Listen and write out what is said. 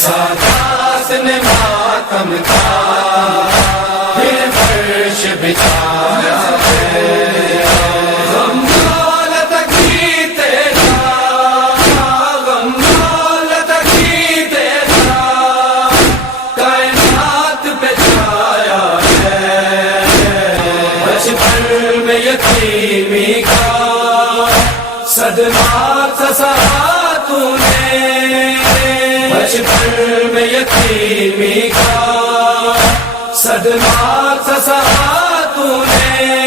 سادات نے ماتم کا پھر فرش بچھایا ہے، غم دولت کی تیرا، غم دولت کی تیرا کائنات پہ چھایا ہے، بچپن میں یتیمی کا صدمات سہا تو نے، بچپن میں یتیمی کا صدمات سہا تو نے،